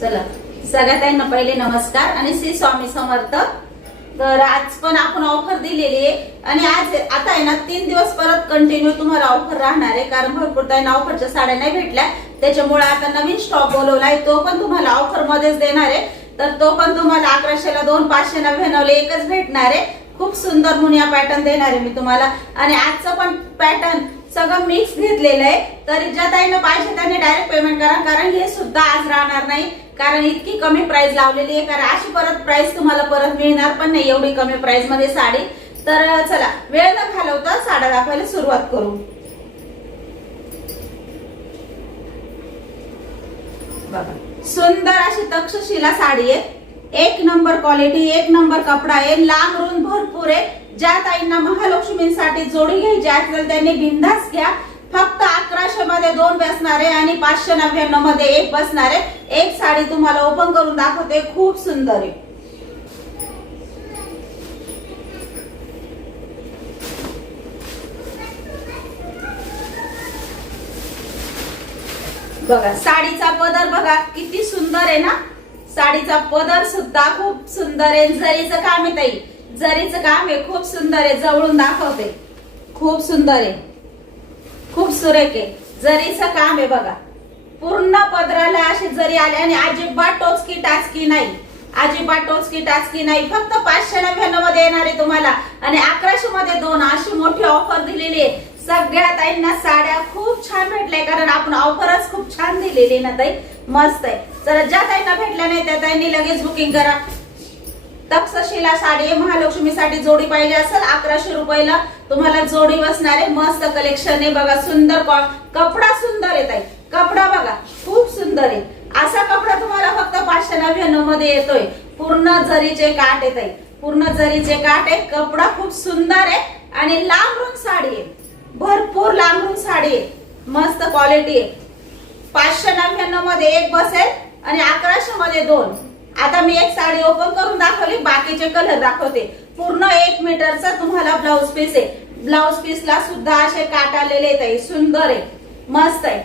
चला सगळ्यांना पहिले नमस्कार आणि श्री स्वामी समर्थ। तर आज पण आपण ऑफर दिलेली आहे आणि आज आता आहे ना 3 दिवस परत कंटिन्यू तुम्हाला ऑफर राहणार आहे, कारण भरपूर ताईंना ऑफरच्या साड्या नाही भेटल्या, त्याच्यामुळे आता नवीन स्टॉक बोलवलाय, तो पण तुम्हाला ऑफर मध्येच देणार आहे। तर तो पण तुम्हाला 1100 ला 2, 599 ला एकच भेटणार आहे। खूप सुंदर मुनिया पॅटर्न देणार आहे मी तुम्हाला आणि आजचं पण पॅटर्न सगळं मिक्स घेतलेलं आहे। तर ज्या ताईंना पाहिजे त्यांनी डायरेक्ट पेमेंट करा, कारण हे सुद्धा आज राहणार नाही, कारण इतकी कमी प्राइस लावलेली आहे, कारण अशी परत प्राइस तुम्हाला परत मिळणार पण नाही एवढी कमी प्राइस मध्ये साडी। तर चला वेळ न घालवता साड्या दाखवायला सुरुवात करू। बघा सुंदर अशी तक्षशिला साडी आहे, एक नंबर क्वालिटी, एक नंबर कपडा आहे, लांब रुंद भरपूर आहे। ज्या ताईंना महालक्ष्मींसाठी जोडी घ्यायची असेल त्यांनी बिंदास घ्या। फक्त 1100 मध्ये 2 बसणार आहे आणि 599 मध्ये एक बसणार आहे। एक साडी तुम्हाला ओपन करून दाखवते, खूप सुंदर आहे। बघा साडीचा पदर बघा किती सुंदर आहे ना, साडीचा पदर सुद्धा खूप सुंदर आहे। जरीचं काम आहे ताई, जरीचं काम आहे, खूप सुंदर आहे, जवळून दाखवते, खूप सुंदर आहे, खूप सुरेख आहे। जरीचं काम आहे बघा, पूर्ण पदराला अशी जरी आले आणि अजिबात टोचकी टाचकी नाही, अजिबात टोचकी टाचकी नाही। फक्त 599 मध्ये येणार आहे तुम्हाला आणि 1100 मध्ये 2 अशी मोठी ऑफर दिलेली आहे। सगळ्या ताईंना साड्या खूप छान भेटल्या, कारण आपण ऑफरच खूप छान दिलेली ना ताई, मस्त आहे। तर ज्या ताईंना भेटल्या नाही त्या ताईंनी लगेच बुकिंग करा। तक्षशिला साडी महालक्ष्मीसाठी जोडी पाहिजे असेल 1100 रुपयाला तुम्हाला जोडी बसणार आहे। मस्त कलेक्शन आहे बघा, सुंदर कपडा सुंदर आहे ताई, कपडा बघा खूप सुंदर आहे। असा कपडा तुम्हाला फक्त 599 मध्ये येतोय। पूर्ण जरीचे काठ आहे ताई, पूर्ण जरीचे काठ आहे, कपडा खूप सुंदर आहे आणि लांब रुंद साडी आहे, भरपूर लांब रुंद साडी आहे, मस्त क्वालिटी आहे। 599 मध्ये एक बसेल आणि 1100 मध्ये 2। आता मी एक साडी ओपन करून दाखवली, बाकीचे कलर दाखवते। पूर्ण 1 मीटरचा तुम्हाला ब्लाउज पीस आहे, ब्लाउज पीसला सुद्धा असे काट आलेले आहेत, सुंदर आहे, मस्त आहे।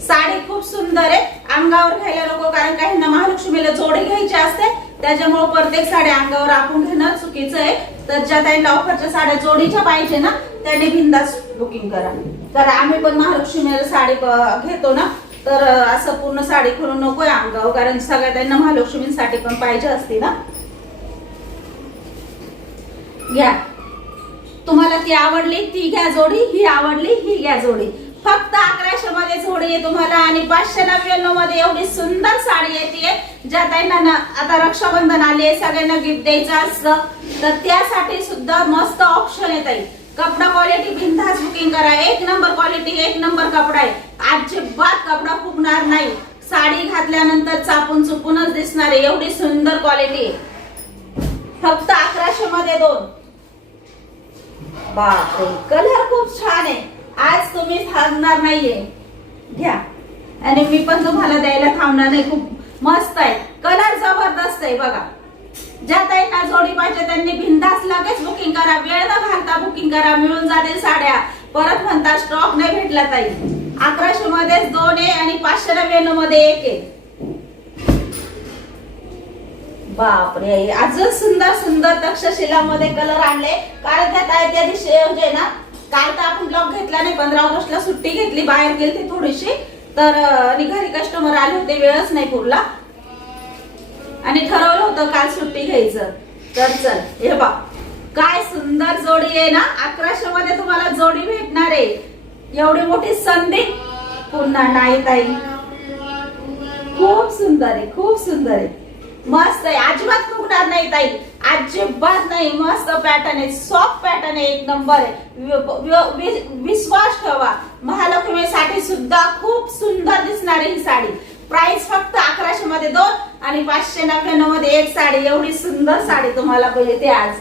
साडी खूप सुंदर आहे, अंगावर घ्यायला नको, कारण काहींना महालक्ष्मीला जोडी घ्यायची असते, त्याच्यामुळे प्रत्येक साडी अंगावर आपण घेणं चुकीचं आहे। तर ज्या ताईंना ऑफरच्या साड्या जोडीच्या पाहिजे ना त्यांनी बिंदास बुकिंग करा, तर आम्ही पण महालक्ष्मीला साडी घेतो ना, तर असं पूर्ण साडी खोलून नकोय अंगावर, कारण सगळ्या त्यांना महालक्ष्मींसाठी पण पाहिजे असते ना। घ्या, तुम्हाला ती आवडली ती घ्या जोडी, ही आवडली ही घ्या जोडी। फक्त 1100 मध्ये जोडी आहे तुम्हाला आणि 599 मध्ये एवढी सुंदर साडी येते। ज्या ताईंना आता रक्षाबंधन आले, सगळ्यांना गिफ्ट द्यायचं असतं, तर त्यासाठी सुद्धा मस्त ऑप्शन आहे ताई। कपडा क्वालिटी बिंदास बुकिंग करा, एक नंबर क्वालिटी, एक नंबर कपडा आहे, अजिबात कपडा फुगणार नाही, साडी घातल्यानंतर चापून चुपूनच दिसणार आहे, एवढी सुंदर क्वालिटी आहे। फक्त 1100 मध्ये 2। बापरे कलर खूप छान आहे, आज तुम्ही थांबणार नाहीये, घ्या आणि मी पण तुम्हाला द्यायला थांबणार नाही, खूप मस्त आहे, कलर जबरदस्त आहे बघा। ज्या ताईंना जोडी पाहिजे त्यांनी बिंदास लगेच बुकिंग करा, वेळ न घालता बुकिंग करा, मिळून जातील साड्या। परत म्हणता स्टॉक नाही भेटला ताई, 1100 मध्येच 2 आहे आणि 599 मध्ये 1 आहे। बापरे अजून सुंदर सुंदर तक्षशिला मध्ये कलर आणले, कारण त्या दिवशी म्हणजे ना काल तर आपण ब्लॉग घेतला नाही, 15 ऑगस्टला सुट्टी घेतली, बाहेर गेलते थोडीशी, तर आणि घरी कस्टमर आले होते, वेळच नाही पुरला आणि ठरवलं होतं काल सुट्टी घ्यायचं। तर चल हे बघ काय सुंदर जोडी आहे ना, 1100 मध्ये तुम्हाला जोडी भेटणार आहे, एवढी मोठी संधी पुन्हा नाही ताई, खूप सुंदर आहे, खूप सुंदर आहे, मस्त आहे, अजिबात फुगणार नाही ताई, अजिबात नाही, मस्त पॅटर्न आहे, सॉफ्ट पॅटर्न आहे, एक नंबर आहे, विश्वास ठेवा। महालक्ष्मीसाठी सुद्धा खूप सुंदर दिसणारी ही साडी। प्राइस फक्त 1100 मध्ये 2 आणि 599 मध्ये 1 साडी, एवढी सुंदर साडी तुम्हाला मिळते आज।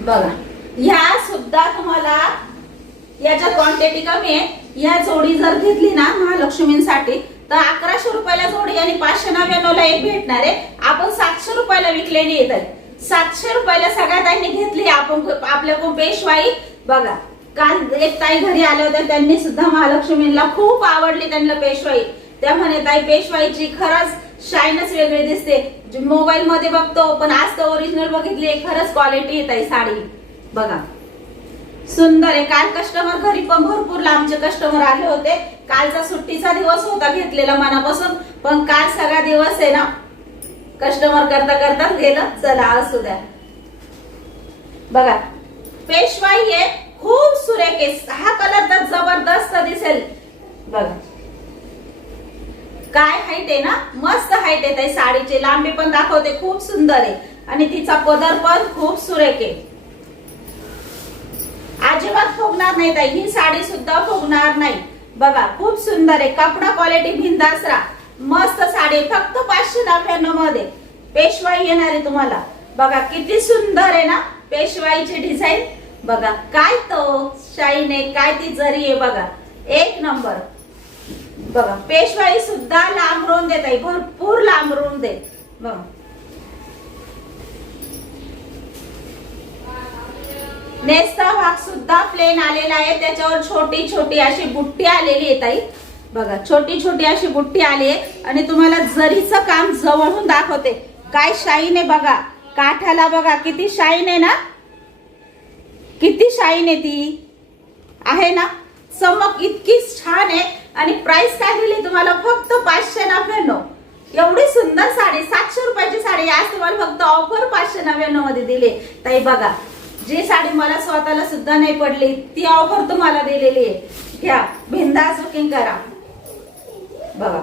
बघा ह्या सुद्धा तुम्हाला याच्या क्वांटिटी कमी आहे, या जोडी जर घेतली ना महालक्ष्मींसाठी तर 1100 रुपयाला जोडी आणि 599 ला एक भेटणार आहे। आपण 700 रुपयाला विकलेली आहे, 700 रुपयाला सगळ्या ताईंनी घेतली, आपण आपल्याकडून पेशवाई बघा काल एक ताई घरी आल्या होत्या, त्यांनी सुद्धा महालक्ष्मीला खूप आवडली त्यांना पेशवाई. त्या म्हणे ताई पेशवाईची खरंच शाईनच वेगळी दिसते, मोबाईल मध्ये बघतो पण आज तर ओरिजिनल बघितली, खरंच क्वालिटी येत आहे साडी. बघा सुंदर आहे. काल कस्टमर घरी पण भरपूर लांबचे कस्टमर आले होते. कालचा सुट्टीचा दिवस होता घेतलेला मनापासून, पण काल सगळा दिवस आहे ना कस्टमर करता करता गेलं. चला असू द्या. बघा पेशवाई आहे, खूप सुरेख आहे. हा कलर तर जबरदस्त दिसेल. बघा काय हाईट आहे ना, मस्त हाईट आहे. साडीची लांबी पण दाखवते, खूप सुंदर आहे. आणि तिचा पदर पण खूप सुरेख आहे, अजिबात फुगणार नाही ताई. ही साडी सुद्धा फुगणार नाही. बघा खूप सुंदर आहे. कपडा क्वालिटी बिंदासरा, मस्त साडी. फक्त 599 मध्ये पेशवाई येणार आहे तुम्हाला. बघा किती सुंदर आहे ना पेशवाईची डिझाईन. बघा काय तो शाईन आहे, काय ती जरी आहे. बघा एक नंबर. बघा पेशवाई सुद्धा लांबरून देत आहे, भरपूर लांबरून दे. बघा नेसचा भाग सुद्धा प्लेन आलेला आहे, त्याच्यावर छोटी छोटी अशी बुट्टी आलेली आहे ताई. बघा छोटी छोटी अशी बुट्टी आली आहे. आणि तुम्हाला जरीचं काम जवळून दाखवते, काय शाईन आहे. बघा काठाला बघा किती शाईन आहे ना, किती शाईन आहे ती आहे ना, चमक इतकी छान आहे. आणि प्राइस काय दिली तुम्हाला, फक्त 599. एवढी सुंदर साडी, 700 रुपयाची साडी आज तुम्हाला फक्त ऑफर 599 मध्ये दिली ताई. बघा जी साडी मला स्वतःला सुद्धा नाही पडली ती ऑफर तुम्हाला दिलेली आहे. घ्या बिंदास बुकिंग करा. बघा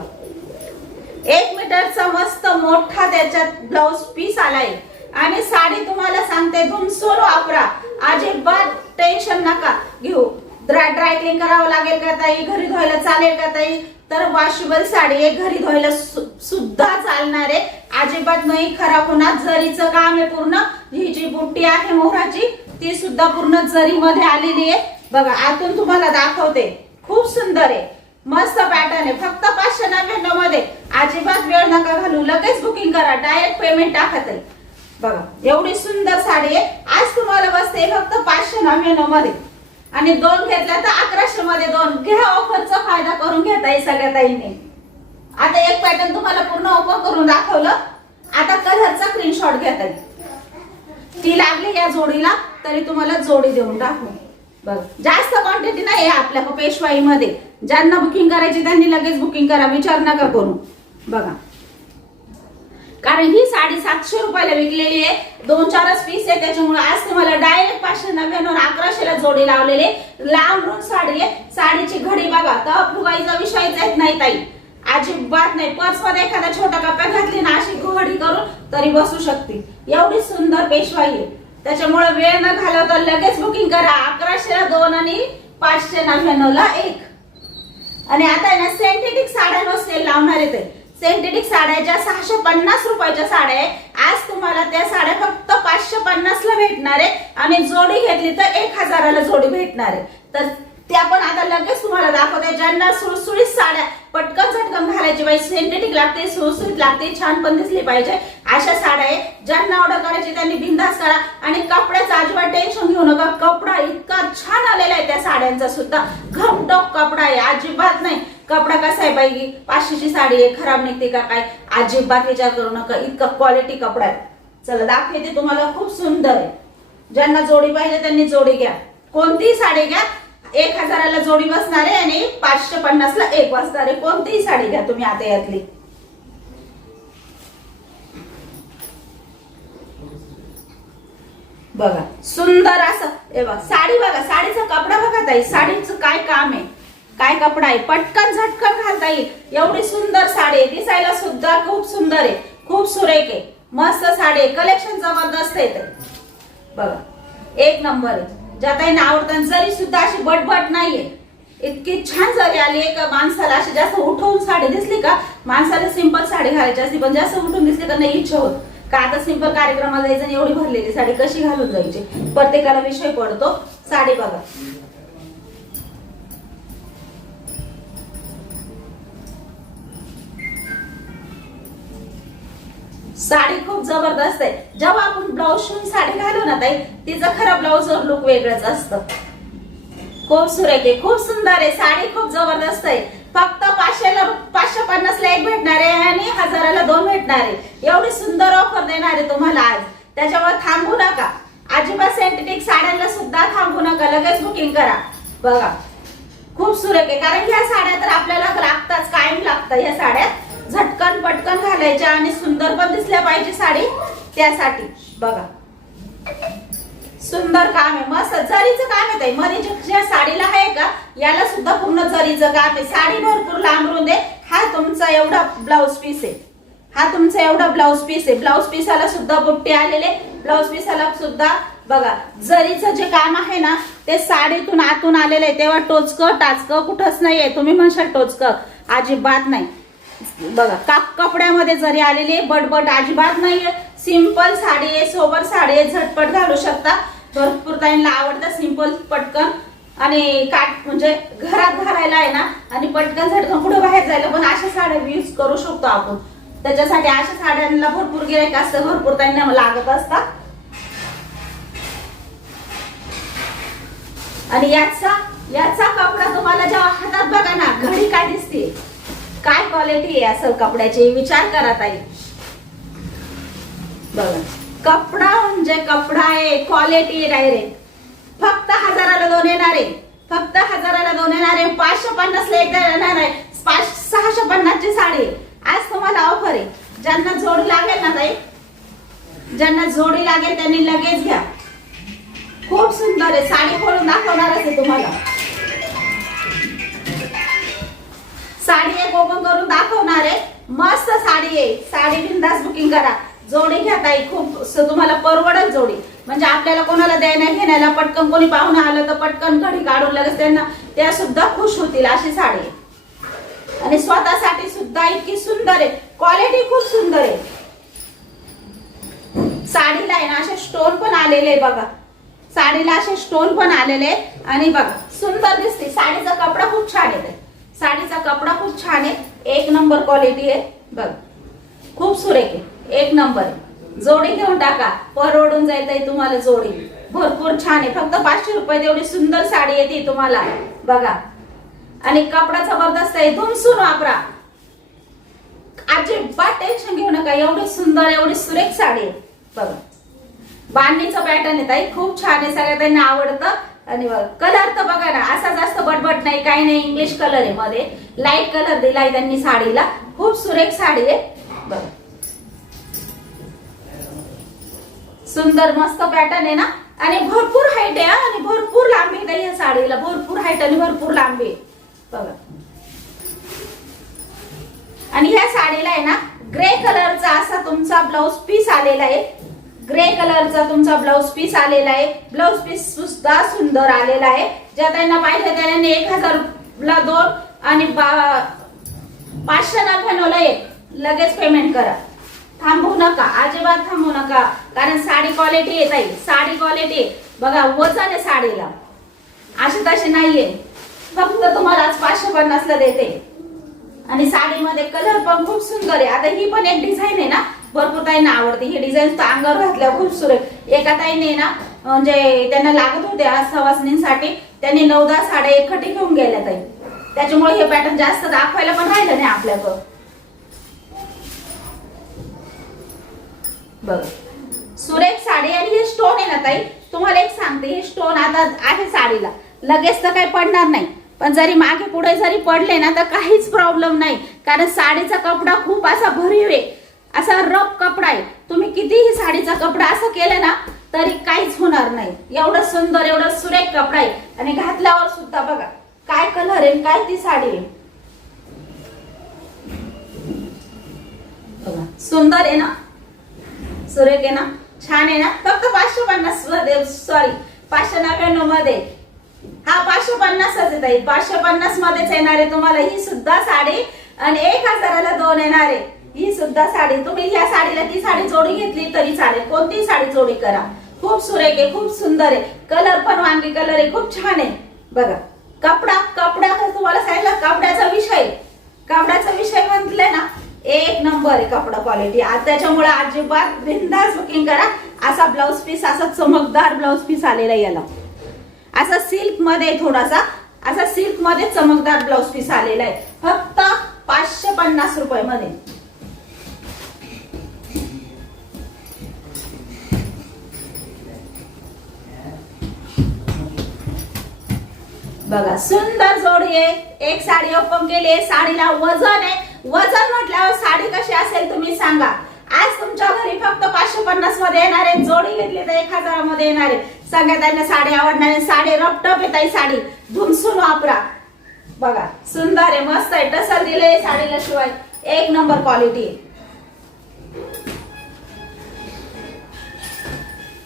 1 मीटरचा मस्त मोठा त्याच्यात ब्लाउज पीस आलाय. आणि साडी तुम्हाला सांगते धुमसून वापरा, अजिबात टेन्शन नका घेऊ. ड्राय क्लीन करावं लागेल का ताई, घरी धुवायला चालेल का ताई, तर वॉशेबल साडी आहे, घरी धुवायला सुद्धा चालणार आहे, अजिबात नाही खराब होणार. जरीचं काम आहे पूर्ण. ही जी बुट्टी आहे मोहराची ती सुद्धा पूर्ण जरी मध्ये आलेली आहे. बघा आतून तुम्हाला दाखवते, खूप सुंदर आहे, मस्त पॅटर्न आहे. फक्त 599 मध्ये. अजिबात वेळ नका घालू, लगेच बुकिंग करा, डायरेक्ट पेमेंट टाकत आहे. बघा एवढी सुंदर साडी आहे, आज तुम्हाला बसते फक्त 599 मध्ये. आणि 2 घेतल्या तर 1100 मध्ये 2 घ्या. ऑफरचा फायदा करून घेता येईल सगळ्या ताईंनी. आता एक पॅटर्न तुम्हाला पूर्ण ओपन करून दाखवलं, आता कलरचा स्क्रीनशॉट घेता येईल. ती लागली या जोडीला तरी तुम्हाला जोडी देऊन टाकू. बघा जास्त क्वांटिटी नाही आहे आपल्या पेशवाई मध्ये. ज्यांना बुकिंग करायची त्यांनी लगेच बुकिंग करा, विचार नका करू. बघा कारण ही साडी 700 रुपयाला विकलेली आहे, 2-4च पीस आहे, त्याच्यामुळे आज तुम्हाला डायरेक्ट 599 1100 ला जोडी लावलेली. लांबरून साडी आहे. साडीची घडी बघा, तर फुगाईचा विषयच येत नाही ताई, अजिबात नाही. पर्स मध्ये एखादा छोटा कप्पा घातली ना अशी घडी करून तरी बसू शकते. एवढी सुंदर पेशवाई आहे, त्याच्यामुळे वेळ न घालवता लगेच बुकिंग करा. 1100 ला 2 आणि 599 ला 1. आणि आता आहे ना सिंथेटिक साड्यांवर सेल लावणार आहे ते. सिंथेटिक साड्या ज्या 650 रुपयाच्या साड्या आहे, आज तुम्हाला त्या साड्या फक्त 550 ला भेटणार आहे. आणि जोडी घेतली तर 1000 ला जोडी भेटणार आहे. तर त्या पण आता लगेच तुम्हाला दाखवते. ज्यांना सुळसुळीत साड्या पटकन झटकन घालायची पाहिजे, सिंथेटिक लागते, सुळसुळीत लागते, छान पण दिसली पाहिजे, अशा साड्या आहे. ज्यांना ऑर्डर करायची त्यांनी बिंदास करा. आणि कपड्याचं अजिबात टेन्शन घेऊ नका, कपडा इतका छान आलेला आहे त्या साड्यांचा सुद्धा. घमटोक कपडा आहे, अजिबात नाही. कपडा कसा आहे बाई, 500 ची साडी आहे, खराब निघते का काय, अजिबात विचार करू नका, इतका क्वालिटी कपडा आहे. चला दाखवते तुम्हाला, खूप सुंदर आहे. ज्यांना जोडी पाहिजे त्यांनी जोडी घ्या, कोणतीही साडी घ्या. 1000 ला जोडी बसणार आहे आणि 550 ला 1 बसणार आहे. कोणतीही साडी घ्या तुम्ही आता यातली. बघा सुंदर असं साडी. बघा साडीचा कपडा बघा ताई, साडीचं काय काम आहे, काय कपडा आहे, पटकन झटकन घालता येईल. एवढी सुंदर साडी आहे, दिसायला सुद्धा खूप सुंदर आहे, खूप सुरेख आहे, मस्त साडी आहे. कलेक्शन जबरदस्त आहे. बघा एक नंबर आहे. ज्या ताईंना आवडतात. जरी सुद्धा अशी बटबट नाहीये, इतकी छान जरी आली आहे का माणसाला अशी जास्त उठवून साडी दिसली का, माणसाला सिंपल साडी घालायची असते, पण जास्त उठून दिसली का नाही इच्छा होत का आता सिंपल कार्यक्रमाला जायचं आणि एवढी भरलेली साडी कशी घालून जायची, प्रत्येकाला विषय पडतो. साडी बघा साडी खूप जबरदस्त आहे. जेव्हा आपण ब्लाऊज शिवून साडी घालू ना ताई, तिचं खरं ब्लाऊजवर लुक वेगळंच असतं. खूप सुरेख आहे, खूप सुंदर आहे, साडी खूप जबरदस्त आहे. फक्त 550 ला एक भेटणार आहे आणि 1000 ला 2 भेटणार आहे. एवढी सुंदर ऑफर देणार आहे तुम्हाला आज. त्याच्यामुळे थांबू नका अजिबात. सिंथेटिक साड्यांना सुद्धा थांबू नका, लगेच बुकिंग करा. बघा खूप सुरेख आहे, कारण ह्या साड्या तर आपल्याला लागतात, कायम लागतात ह्या साड्या. झटकन पटकन घालायच्या आणि सुंदर पण दिसल्या पाहिजे साडी, त्यासाठी. बघा सुंदर काम आहे, मस्त जरीचं काम आहे ताई. मध्ये ज्या साडीला आहे का याला सुद्धा पूर्ण जरीचं काम आहे. साडी भरपूर लांबरून दे. हा तुमचा एवढा ब्लाउज पीस आहे, हा तुमचा एवढा ब्लाउज पीस आहे. ब्लाउज पीसाला सुद्धा बुट्टे आलेले, ब्लाउज पीसाला सुद्धा बघा जरीचं जे काम आहे ना ते साडीतून आतून आलेलं आहे. तेव्हा टोचकं टाचकं कुठंच नाहीये. तुम्ही म्हणशाल टोचकं, अजिबात नाही. बघा कपड्यामध्ये जरी आलेली आहे, बटबट अजिबात नाहीये. सिंपल साडी आहे, सोबर साडी आहे, झटपट घालू शकता. भरपूर ताईंना आवडतं सिंपल पटकन आणि काट, म्हणजे घरात घालायला आहे ना आणि पटकन झटकन कुठे बाहेर जायला पण अशा साड्या यूज करू शकतो आपण. त्याच्यासाठी अशा साड्यांना भरपूर गिराईक असतं, भरपूर ताईंना लागत असतात. आणि याचा कपडा तुम्हाला जेव्हा हातात बघा ना, घडी काय दिसते, काय क्वालिटी आहे असेल कपड्याची, विचार करा ताई. बघा कपडा म्हणजे कपडा आहे, क्वालिटी डायरेक्ट. फक्त 1000 ला 2 येणार आहे, फक्त 1000 ला 2 येणार आहे. 550 ला एकदा येणार आहे. 650 ची साडी आज तुम्हाला ऑफर आहे. ज्यांना जोडी लागेल ना ताई, ज्यांना जोडी लागेल त्यांनी लगेच घ्या. खूप सुंदर आहे, साडी खोलून दाखवणारच आहे तुम्हाला. साडी एक ओपन करून दाखवणार आहे. मस्त साडी आहे, साडी बिंदास बुकिंग करा. जोडी घ्या ताई, खूप तुम्हाला परवडेल जोडी. म्हणजे आपल्याला कोणाला द्यायला घेण्याला, पटकन कोणी पाहुणा आलं तर पटकन घडी काढून लगेच त्यांना, त्या सुद्धा खुश होतील अशी साडी आहे. आणि स्वतःसाठी सुद्धा इतकी सुंदर आहे, क्वालिटी खूप सुंदर आहे. साडीला आहे ना असे स्टोन पण आलेले बघा, साडीला असे स्टोन पण आलेले आणि बघा सुंदर दिसते. साडीचा कपडा खूप छान आहे, साडीचा कपडा खूप छान आहे, एक नंबर क्वालिटी आहे. बघ खूप सुरेख आहे, एक नंबर आहे. जोडी घेऊन टाका, परवडून जाईल ताई तुम्हाला जोडी. भरपूर छान आहे, फक्त 500 रुपये एवढी सुंदर साडी येते तुम्हाला. बघा आणि कपडा जबरदस्त आहे, धुमसून वापरा, अजिबात टेन्शन घेऊ नका. एवढी सुंदर एवढी सुरेख साडी आहे. बघा बांधणीचं पॅटर्न आहे ताई, खूप छान आहे, सगळ्या त्यांना आवडतं. आणि कलर तर बघा ना असा जास्त बटबट नाही, काही नाही, इंग्लिश कलर आहे, मध्ये लाईट कलर दिलाय त्यांनी साडीला. खूप सुरेख साडी आहे. बघा सुंदर मस्त पॅटर्न आहे ना, आणि भरपूर हाईट आहे आणि भरपूर लांबी आहे या साडीला, भरपूर हाईट आणि भरपूर लांबी आहे. बघा आणि ह्या साडीला आहे ना ग्रे कलरचा असा तुमचा ब्लाउज पीस आलेला आहे. ग्रे कलरचा तुमचा ब्लाउज पीस आलेला आहे. ब्लाउज पीस सुद्धा सुंदर आलेला आहे. ज्या त्यांना पाहिजे त्याने 1000 ला 2 आणि 599 ला 1 लगेच पेमेंट करा. थांबू नका, अजिबात थांबू नका, कारण साडी क्वालिटी आहे ताई, साडी क्वालिटी. बघा वजन आहे साडीला, अशी तशी नाहीये. फक्त तुम्हाला आज 550 ला देते. आणि साडीमध्ये कलर पण खूप सुंदर आहे. आता ही पण एक डिझाईन आहे ना, भरपूर ताईंना आवडते ही डिझाईन. अंगावर घातल्या खूप सुरेख. एका ताईने ना म्हणजे त्यांना लागत होत्या सवासनींसाठी, त्यांनी 9-10 साड्या एकखटी घेऊन गेल्या ताई. त्याच्यामुळे हे पॅटर्न जास्त दाखवायला पण राहिलं नाही आपल्याकडं. बघ सुरेख साडी. आणि हे स्टोन आहे ना ताई, तुम्हाला एक सांगते, हे स्टोन आता आहे साडीला, लगेच तर काही पडणार नाही. पण जरी मागे पुढे जरी पडले ना तर काहीच प्रॉब्लेम नाही, कारण साडीचा कपडा खूप असा भरीव आहे, असा रफ कपडा आहे. तुम्ही कितीही साडीचा कपडा असं केलं ना तरी काहीच होणार नाही. एवढं सुंदर एवढं सुरेख कपडा आहे. आणि घातल्यावर सुद्धा बघा काय कलर आहे, काय ती साडी आहे. बघा सुंदर आहे ना, सुरेख आहे ना, छान आहे ना. फक्त 550 मध्ये, सॉरी 599 मध्ये. हा 550 आहे ताई, 550 मध्येच येणार आहे तुम्हाला ही सुद्धा साडी. आणि 1000 ला 2 येणार आहे ही सुद्धा साडी. तुम्ही या साडीला ती साडी जोडी घेतली तरी चालेल, कोणती साडी जोडी करा. खूप सुरेख आहे, खूप सुंदर आहे. कलर पण वांगी कलर आहे, खूप छान आहे. बघा कपडा तुम्हाला सांगितलं, कपड्याचा विषय म्हटले ना एक नंबर आहे कपडा क्वालिटी. त्याच्यामुळे अजिबात बिनधास्त बुकिंग करा. असा ब्लाउज पीस, असा चमकदार ब्लाउज पीस आलेला याला. असा सिल्क मध्ये थोडासा असा सिल्क मध्ये चमकदार ब्लाउज पीस आलेला आहे, फक्त 550 रुपये मध्ये. बघा सुंदर जोडी आहे. एक साडी ओपन केली, साडीला वजन आहे. वजन म्हटल्यावर साडी कशी असेल तुम्ही सांगा. आज तुमच्या घरी फक्त 550 मध्ये येणार आहे, जोडी घेतली तर 1000 मध्ये येणार आहे. सगळ्यांना साडी आवडणार आहे. साडी रपटप येत आहे, साडी धुमसून वापरा. बघा सुंदर आहे, मस्त आहे. टसल दिले साडीला, शिवाय एक नंबर क्वालिटी.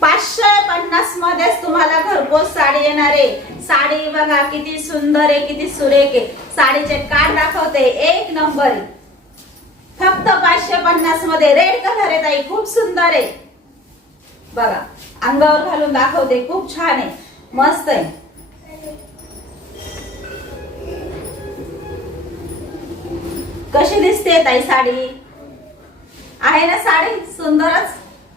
550 मध्येच तुम्हाला घरपोच साडी येणार आहे. साडी बघा किती सुंदर आहे, किती सुरेख आहे. साडीचे काठ दाखवते, एक नंबर आहे. फक्त 550 मध्ये. रेड कलर आहे ताई, खूप सुंदर आहे. बघा अंगावर घालून दाखवते, खूप छान आहे, मस्त आहे. कशी दिसते ताई साडी? आहे ना साडी सुंदरच,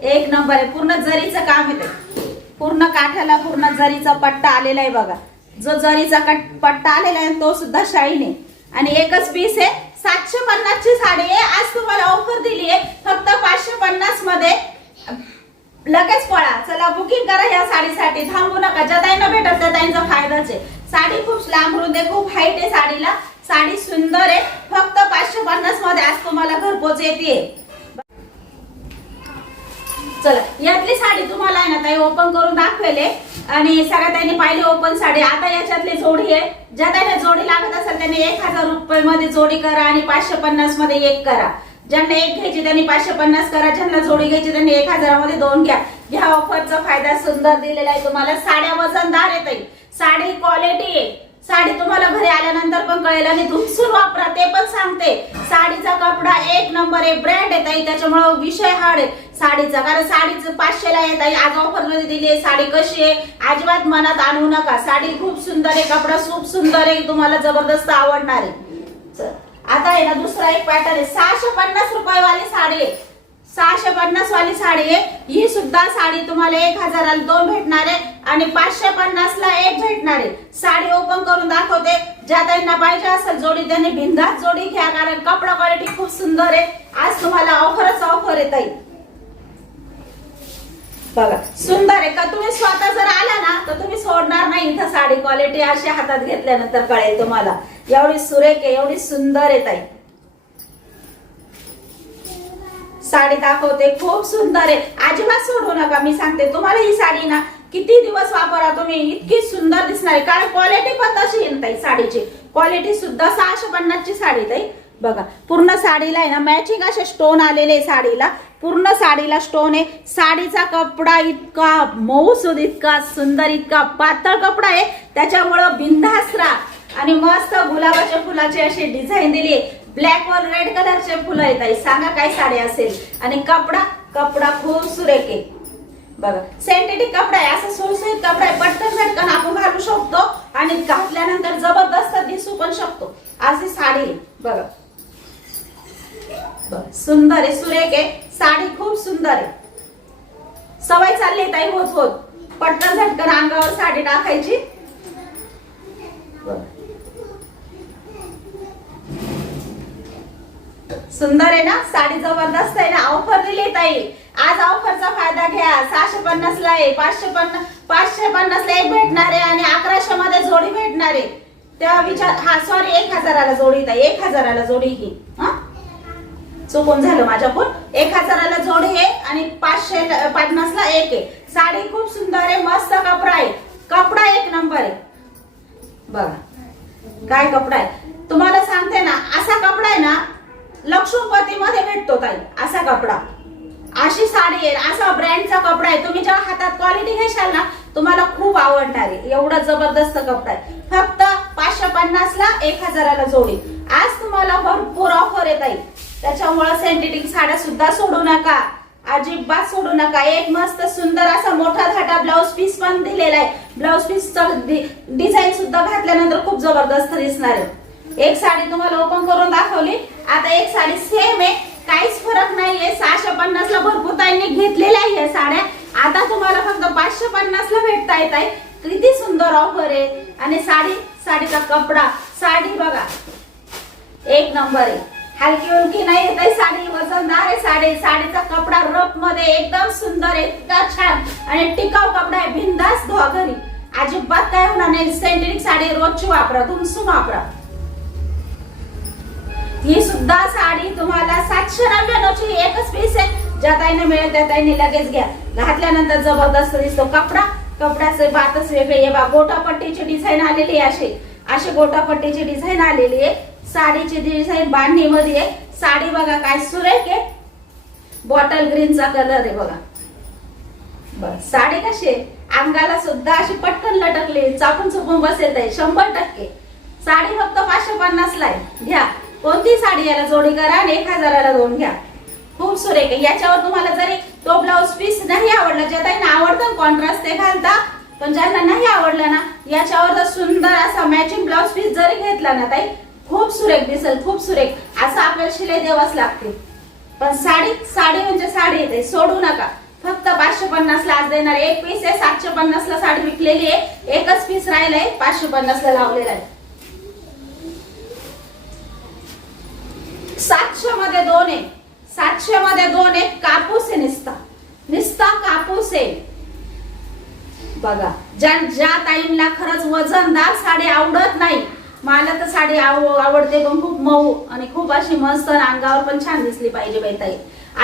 एक नंबर आहे. पूर्ण जरीचं काम आहे, पूर्ण काठाला पूर्ण जरीचा पट्टा आलेला आहे. बघा जो जरीचा पट्टा आलेला आहे तो सुद्धा शाईन आहे. आणि एकच पीस आहे. 750 ची साडी आहे. आज तुम्हाला ऑफर दिली आहे फक्त 550 मध्ये. लगेच पळा, चला बुकिंग करा या साडीसाठी, थांबू नका. ज्या ताईंना भेटत त्या ताईंचा फायदाच आहे. साडी खूप लांब रुंद आहे, खूप हाईट आहे साडीला. साडी सुंदर आहे, फक्त 550 मध्ये आज तुम्हाला घरपोच येते. चला यातली साडी तुम्हाला आहे ना ताई ओपन करून दाखवेले आणि सगळ्या ताईंनी पाहिली ओपन साडी. आता याच्यातली जोडी आहे. ज्या ताईंना जोडी लागत असेल त्यांनी 1000 रुपये मध्ये जोडी करा आणि 550 मध्ये एक करा. ज्यांना एक घ्यायची त्यांनी 550 करा, ज्यांना जोडी घ्यायची त्यांनी 1000 मध्ये दोन घ्या. ह्या ऑफरचा फायदा सुंदर दिलेला आहे तुम्हाला. साड्या वजनदार आहे ताई, साडी क्वालिटी आहे. साडी तुम्हाला घरी आल्यानंतर पण कळेल आणि धुमसून वापरा ते पण सांगते. साडीचा कपडा एक नंबर आहे, ब्रँड आहे ताई, त्याच्यामुळे विषय हार्ड आहे साडीचा. कारण साडीचं 500 ला येत आहे, आज ऑफर मध्ये दिली आहे. साडी कशी आहे अजिबात मनात आणू नका. साडी खूप सुंदर आहे, कपडा खूप सुंदर आहे, तुम्हाला जबरदस्त आवडणार आहे. आता आहे ना दुसरा एक पॅटर्न आहे. 650 रुपये वाली साडी आहे, 650 वाली साडी आहे. ही सुद्धा साडी तुम्हाला 1000 ला दोन भेटणार आहे आणि 550 ला एक भेटणार आहे. साडी ओपन करून दाखवते. ज्या ताईंना पाहिजे असेल जोडी त्यांनी बिंदास जोडी घ्या, कारण कपडा क्वालिटी खूप सुंदर आहे. आज तुम्हाला ऑफरच ऑफर आहे ताई. बघा सुंदर आहे का. तुम्ही स्वतः जर आला ना तर तुम्ही सोडणार नाही. इथं साडी क्वालिटी अशी हातात घेतल्यानंतर कळेल तुम्हाला. एवढी सुरेख आहे, एवढी सुंदर आहे ताई. साडी दाखवते, खूप सुंदर आहे, अजिबात सोडू नका. मी सांगते तुम्हाला ही साडी ना किती दिवस वापरा तुम्ही, इतकी सुंदर दिसणार आहे. कारण क्वालिटी पण तशी आहे ताई. साडीची क्वालिटी सुद्धा 650 ची साडी ताई. बघा पूर्ण साडीला आहे ना मॅचिंग असे स्टोन आलेले साडीला. पूर्ण साडीला स्टोन आहे. साडीचा कपडा इतका मऊसूद, इतका सुंदर, इतका पातळ कपडा आहे, त्याच्यामुळे बिनधास्त राहा. आणि मस्त गुलाबाच्या फुलाची अशी डिझाईन दिली. ब्लॅक वर रेड कलरचे फुलं येत आहे. सांगा काय साडी असेल. आणि कपडा खूप सुरेख आहे. बघा सिंथेटिक कपडा आहे, असं सुरसुरीत कपडा आहे. पटकन झटकन आपण घालू शकतो आणि घातल्यानंतर जबरदस्त दिसू पण शकतो. अशी साडी आहे. बघा सुंदर आहे, सुरेख आहे. साडी खूप सुंदर आहे. सवय चालली आहे ताई होत होत पटकन झटकन अंगावर साडी टाकायची. सुंदर आहे ना साडी, जबरदस्त आहे ना. ऑफर दिली ताई, आज ऑफरचा फायदा घ्या. 650 ला आहे, 550 ला एक भेटणार आहे आणि 1100 मध्ये जोडी भेटणार आहे. तेव्हा विचार, हा सॉरी 1000 ला जोडी ताई, 1000 ला जोडी ही. चुकून झालं माझ्याकडून. 1000 ला जोडी आहे आणि 550 ला एक आहे. साडी खूप सुंदर आहे, मस्त कपडा आहे. कपडा एक नंबर आहे. बघा काय कपडा आहे. तुम्हाला सांगते ना, असा कपडा आहे ना लक्ष्मीपती मध्ये भेटतो ताई. असा कपडा, अशी साडी आहे, असा ब्रँडचा कपडा आहे. तुम्ही जेव्हा हातात क्वालिटी घेशाल ना तुम्हाला खूप आवडणार आहे. एवढा जबरदस्त कपडा आहे. फक्त 550 ला 1000 ला जोडी. आज तुम्हाला भरपूर ऑफर आहे ताई. त्याच्यामुळे सिंथेटिक साड्या सुद्धा सोडू नका, अजिबात सोडू नका. एक मस्त सुंदर असा मोठा धाटा ब्लाउज पीस पण दिलेला आहे. ब्लाउज पीसचा डिझाईन सुद्धा घातल्यानंतर खूप जबरदस्त दिसणार आहे. एक साडी तुम्हाला ओपन करून दाखवली. आता एक साडी सेम आहे काहीच फरक नाहीये. 650 ला भरपूर ताईंनी घेतलेल्या आहे या साड्या. आता तुम्हाला फक्त 550 ला भेटता येत आहे. किती सुंदर ऑफर आहे. आणि साडीचा कपडा, साडी बघा एक नंबर आहे. हलकी उलकी नाही येत आहे साडी, वजनदार आहे साडीचा कपडा रफ मध्ये एकदम सुंदर आहे, इतका छान आणि टिकाऊ कपडा आहे. बिंदास धुवा घरी, अजिबात काय होणार नाही. सेंटेरिक साडी रोजची वापरा, धुमसून वापरा. ही सुद्धा साडी तुम्हाला 799 ची एकच पीस आहे. ज्या ताईने मिळेल त्या ताईने लगेच घ्या. घातल्यानंतर जबरदस्त दिसतो कपडा. कपड्याचे बातच वेगळे आहे. गोटापट्टीची डिझाईन आलेली आहे. अशी गोटापट्टीची डिझाईन आलेली आहे. साडीची डिझाईन बांधणी मध्ये आहे. साडी बघा काय सुरेख आहे. बॉटल ग्रीनचा कलर आहे बघा. बस साडी कशी आहे, अंगाला सुद्धा अशी पटकन लटकली, चापून चुपून बसेल ताई 100%. साडी फक्त 550 ला आहे. घ्या कोणती साडी याला जोडी करा आणि 1000 ला 2 घ्या. खूप सुरेख आहे. याच्यावर तुम्हाला जरी तो ब्लाउज पीस नाही आवडला, ज्या ताईंना आवडतं कॉन्ट्रास्ट ते घालता, पण ज्यांना नाही आवडला ना याच्यावर जर सुंदर असा मॅचिंग ब्लाउज पीस जरी घेतला ना ताई खूप सुरेख दिसेल. खूप सुरेख. असं आपल्याला शिलाई द्यावाच लागते. पण साडी म्हणजे साडी येते, सोडू नका. फक्त 550 ला आज देणार. एक पीस आहे. 750 ला साडी विकलेली आहे. एकच पीस राहिलाय, 550 ला लावलेला आहे. 700 मध्ये 2 आहे. 700 मध्ये 2 आहे. कापूस आहे, निस्ता कापूस आहे बघा. ज्या ताईंना खरंच वजनदार साडी आवडत नाही, मला तर साडी आवडते पण खूप मऊ आणि खूप अशी मस्त, अंगावर पण छान दिसली पाहिजे बाई ताई.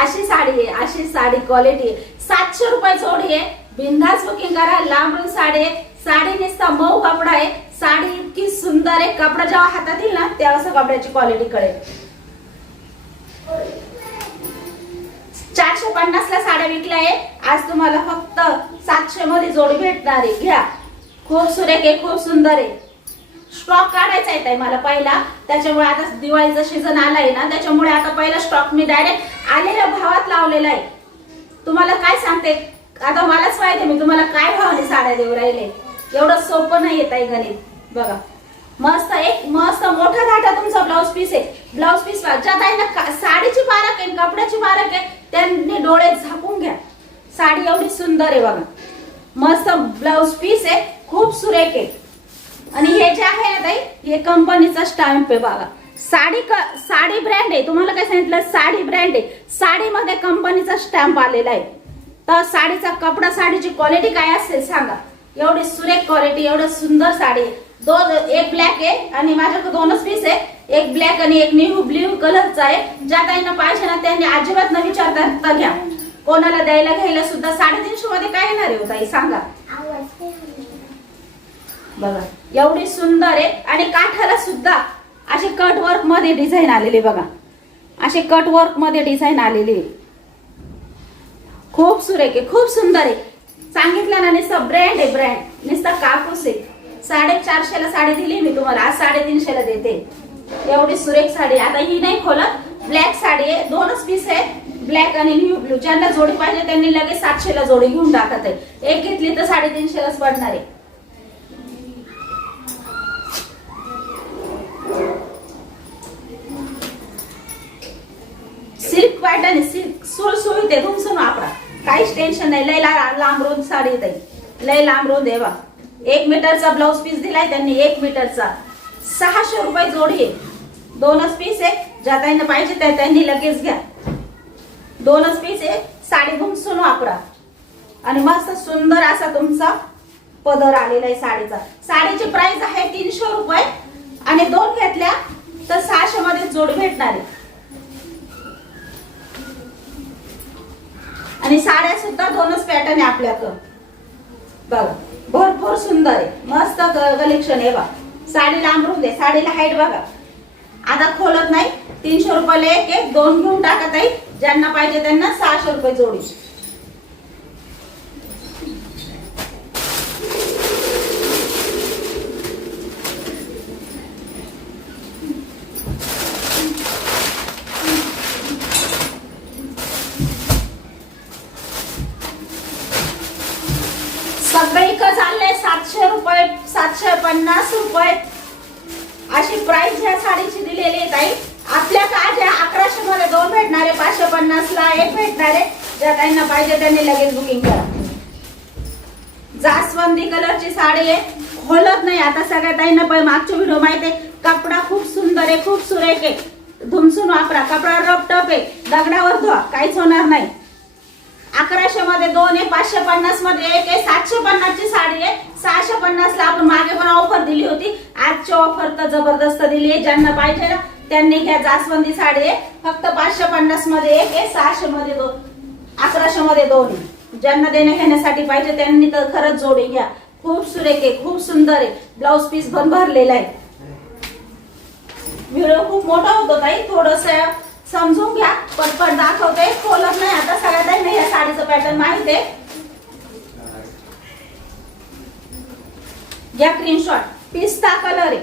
अशी साडी आहे, अशी साडी क्वालिटी आहे. 700 रुपये जोडी आहे. बिंदास बुकिंग करा. लांबून साडी आहे. साडी निस्ता मऊ कपडा आहे. साडी इतकी सुंदर आहे. कपडा जेव्हा हातात येईल ना तेव्हा असं कपड्याची क्वालिटी कळेल. 450 ला साड्या विकल्या आहे. आज तुम्हाला फक्त 700 मध्ये जोडी भेटणार आहे. घ्या. खूप सुरेख आहे, खूप सुंदर आहे. स्टॉक काढायचा आहे मला पहिला, त्याच्यामुळे आता दिवाळीचा सीझन आलाय ना, त्याच्यामुळे आता पहिला स्टॉक मी डायरेक्ट आलेल्या भावात लावलेला आहे. तुम्हाला काय सांगते, आता मलाच माहिती मी तुम्हाला काय भावाने साड्या देऊ राहिले. एवढं सोपं नाही येत आहे गणित. बघा एक मस्त मोठा धाटा तुमचा ब्लाउज पीस आहे. ब्लाउज पीस ज्या ताईंना साडीची पारख आहे, कपड्याची पारख आहे, त्यांनी डोळे झाकून घ्या. साडी एवढी सुंदर आहे बघा. मस्त ब्लाउज पीस आहे, खूप सुरेख आहे. आणि हे जे आहे ना ताई, हे कंपनीचा स्टॅम्प आहे बघा. साडी ब्रँड आहे. तुम्हाला काय सांगितलं, साडी ब्रँड आहे. साडीमध्ये कंपनीचा स्टॅम्प आलेला आहे. तर साडीचा कपडा, साडीची क्वालिटी काय असेल सांगा. एवढी सुरेख क्वालिटी, एवढं सुंदर साडी. एक ब्लॅक आहे आणि माझ्याकडे 2च पीस आहे. एक ब्लॅक आणि एक न्यू ब्ल्यू कलरचा आहे. ज्या ताईंना पाहिजे ना त्यांनी अजिबात न विचारता घ्या. कोणाला द्यायला घ्यायला सुद्धा 350 मध्ये काय येणार आहे ताई सांगा. बघा एवढी सुंदर आहे. आणि काठाला सुद्धा अशी कट वर्क मध्ये डिझाईन आलेली बघा. अशी कट वर्क मध्ये डिझाईन आलेली. खूप सुरेख आहे, खूप सुंदर आहे. सांगितलं ना नुसतं ब्रँड आहे, ब्रँड नुसता कापूस आहे. 450 ला साडी दिली मी तुम्हाला, आज 350 ला देते. एवढी सुरेख साडी. आता ही नाही खोलत, ब्लॅक साडी आहे. 2च पीस आहे, ब्लॅक आणि न्यू ब्लू. ज्यांना जोडी पाहिजे त्यांनी लगेच 700 ला जोडी घेऊन टाकत आहे. एक घेतली तर 350 लाच पडणार आहे. सिल्क पॅटर्न, सिल्क सुळसुळीत आहे, धुमसून वापरा, काहीच टेन्शन नाही. लय लांब साडी येते, लय लांब देवा. 1 मीटरचा ब्लाउज पीस दिलाय त्यांनी, 1 मीटरचा. 600 रुपये जोडी आहे. 2च पीस आहे. ज्या ताईंना पाहिजे त्या त्यांनी लगेच घ्या. 2च पीस आहे. साडी धुमसून वापरा. आणि मस्त सुंदर असा तुमचा पदर आलेला आहे साडीचा. साडीची प्राइस आहे 300 रुपये आणि 2 घेतल्या तर 600 मध्ये जोडी भेटणार आहे. आणि साड्या सुद्धा 2च पॅटर्न आहे आपल्याकडं बघा. भरपूर सुंदर आहे, मस्त कलेक्शन आहे बघा. साडी लांबरून दे. साडीला हाईट बघा. आता खोलत नाही. 300 रुपयाला एक 2 घेऊन टाकत आहे. ज्यांना पाहिजे त्यांना 600 रुपये जोडी. सगळीकडे चालले 700 रुपये, 750 रुपये अशी प्राइस ह्या साडीची दिलेली आहे ताई. आपल्या काज्या 1100 मध्ये 2 भेटणारे, 550 ला 1 भेटणारे. ज्या ताईंना पाहिजे त्यांनी लगेच बुकिंग करा. जास्वंदी कलरची साडी आहे, खोलत नाही. आता सगळ्या ताईंना मागच्या व्हिडिओ माहिती आहे. कपडा खूप सुंदर आहे, खूप सुरेख आहे. धुमसून वापरा. कपडा रपटप आहे, दगडावर धुवा, काहीच होणार नाही. 1100 मध्ये 2 आहे, 550 मध्ये 1 आहे, 750 ची साडी आहे. 650 ला आपण मागे पण ऑफर दिली होती. आजची ऑफर तर जबरदस्त दिली आहे. ज्यांना पाहिजे ना त्यांनी घ्या. जास्वंदी साडी आहे, फक्त 550 मध्ये 1 आहे, 600 मध्ये 2, 1100 मध्ये 2 आहे. ज्यांना देण्या घेण्यासाठी पाहिजे त्यांनी तर खरंच जोडी घ्या. खूप सुरेख आहे, खूप सुंदर आहे. ब्लाउज पीस पण भरलेला आहे. व्हिडिओ खूप मोठा होतो ताई, थोडस समजून घ्या. पटपट दाखवते, खोलत नाही. आता सगळ्यांना या साडीचं पॅटर्न माहित आहे. घ्या स्क्रीनशॉट. पिस्ता कलर आहे,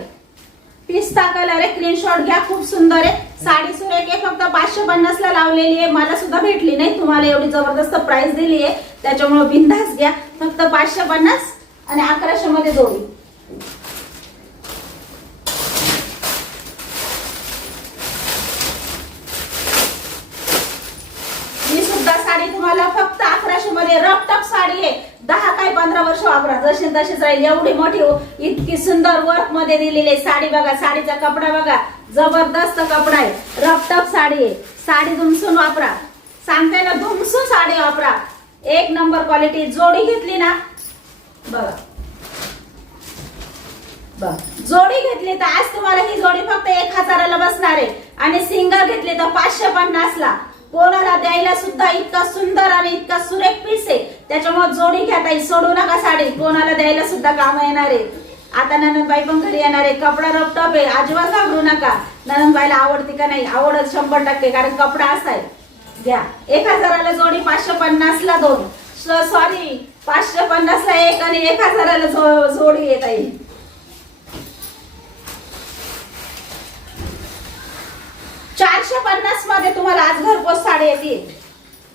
पिस्ता कलर आहे. स्क्रीनशॉट घ्या. खूप सुंदर आहे साडी, सुरेख आहे. फक्त 550 ला लावलेली आहे. मला सुद्धा भेटली नाही. तुम्हाला एवढी जबरदस्त प्राइस दिली आहे त्याच्यामुळे बिंदास घ्या. फक्त 550 आणि 1100 मध्ये जोडी. ही सुद्धा साडी तुम्हाला फक्त 1100 मध्ये रपटप साडी आहे. 10 काय 15 वर्ष वापरा, जशी तशीच राहील. एवढी मोठी इतकी सुंदर वर्क मध्ये दिलेली आहे. साडी बघा, साडीचा कपडा बघा, जबरदस्त कपडा आहे. रपटप साडी आहे. साडी धुमसून वापरा, सांगते ना, धुमसून साडी वापरा. 1 नंबर क्वालिटी. जोडी घेतली ना बघा, जोडी घेतली तर आज तुम्हाला ही जोडी फक्त 1000 ला बसणार आहे. आणि सिंगल घेतली तर 550 ला. कोणाला द्यायला सुद्धा इतका सुंदर आणि इतका सुरेख पीस आहे. त्याच्यामुळे जोडी घ्या ताई, सोडू नका साडी. कोणाला द्यायला सुद्धा काम येणार आहे. आता ननंदबाई पण घरी येणार आहे. कपडा रपटप आहे, अजिबात घाबरू नका. ननंदबाईला आवडते का नाही, आवडत 100%, कारण कपडा असा आहे. घ्या. 1000 ला जोडी, 550 ला 2. सॉरी, 550 ला 1 आणि 1000 ला जोडी येत आहे. $450 मध्ये तुम्हाला आज घरपोच साडी येते.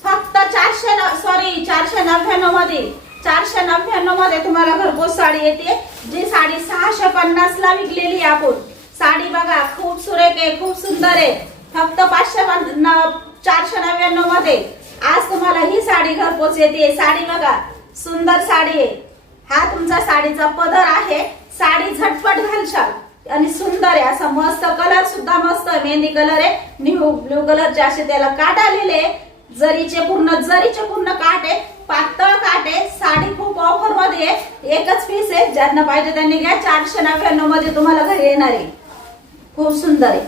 फक्त 499 मध्ये, 499 मध्ये तुम्हाला घरपोच साडी येते. जी साडी 650 ला विकलेली आहे आपण. साडी बघा, खूप सुरेख आहे, खूप सुंदर आहे. फक्त 499 मध्ये आज तुम्हाला ही साडी घरपोच येते. साडी बघा, सुंदर साडी आहे. हा तुमचा साडीचा पदर आहे. साडी झटपट घालशाल आणि सुंदर आहे. असा मस्त कलर सुद्धा मस्त मेहंदी कलर आहे. न्यू ब्लू कलरचे असे त्याला काट आलेले. जरीचे पूर्ण काट आहे. पातळ काट आहे. साडी खूप ऑफर मध्ये आहे. एकच पीस आहे. ज्यांना पाहिजे त्यांनी घ्या. 499 मध्ये तुम्हाला घरी येणार आहे. खूप सुंदर आहे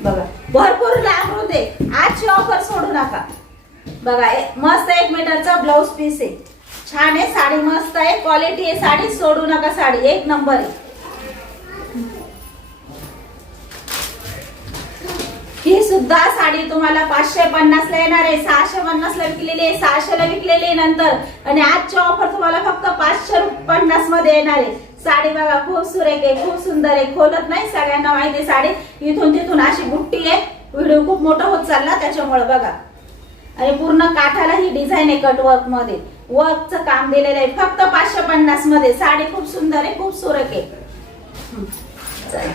बघा, भरपूर लांब होते. आजची ऑफर सोडू नका. बघा, मस्त 1 मीटरचा ब्लाउज पीस आहे. छान आहे साडी, मस्त आहे, क्वालिटी आहे. साडी सोडू नका. साडी 1 नंबर आहे. ही सुद्धा साडी तुम्हाला 550 ला येणार आहे. 650 ला विकलेली आहे, 600 ला विकलेली आहे नंतर. आणि आजची ऑफर तुम्हाला फक्त 550 मध्ये येणार आहे. साडी बघा, खूप सुरेख आहे, खूप सुंदर आहे. खोलत नाही. सगळ्यांना माहिती आहे साडी. इथून तिथून अशी बुट्टी आहे. व्हिडिओ खूप मोठा होत चालला त्याच्यामुळे बघा. आणि पूर्ण काठाला ही डिझाईन आहे. कटवर्क मध्ये वर्कचं काम दिलेलं आहे. फक्त 550 मध्ये. साडी खूप सुंदर आहे, खूप सुरेख आहे. चला.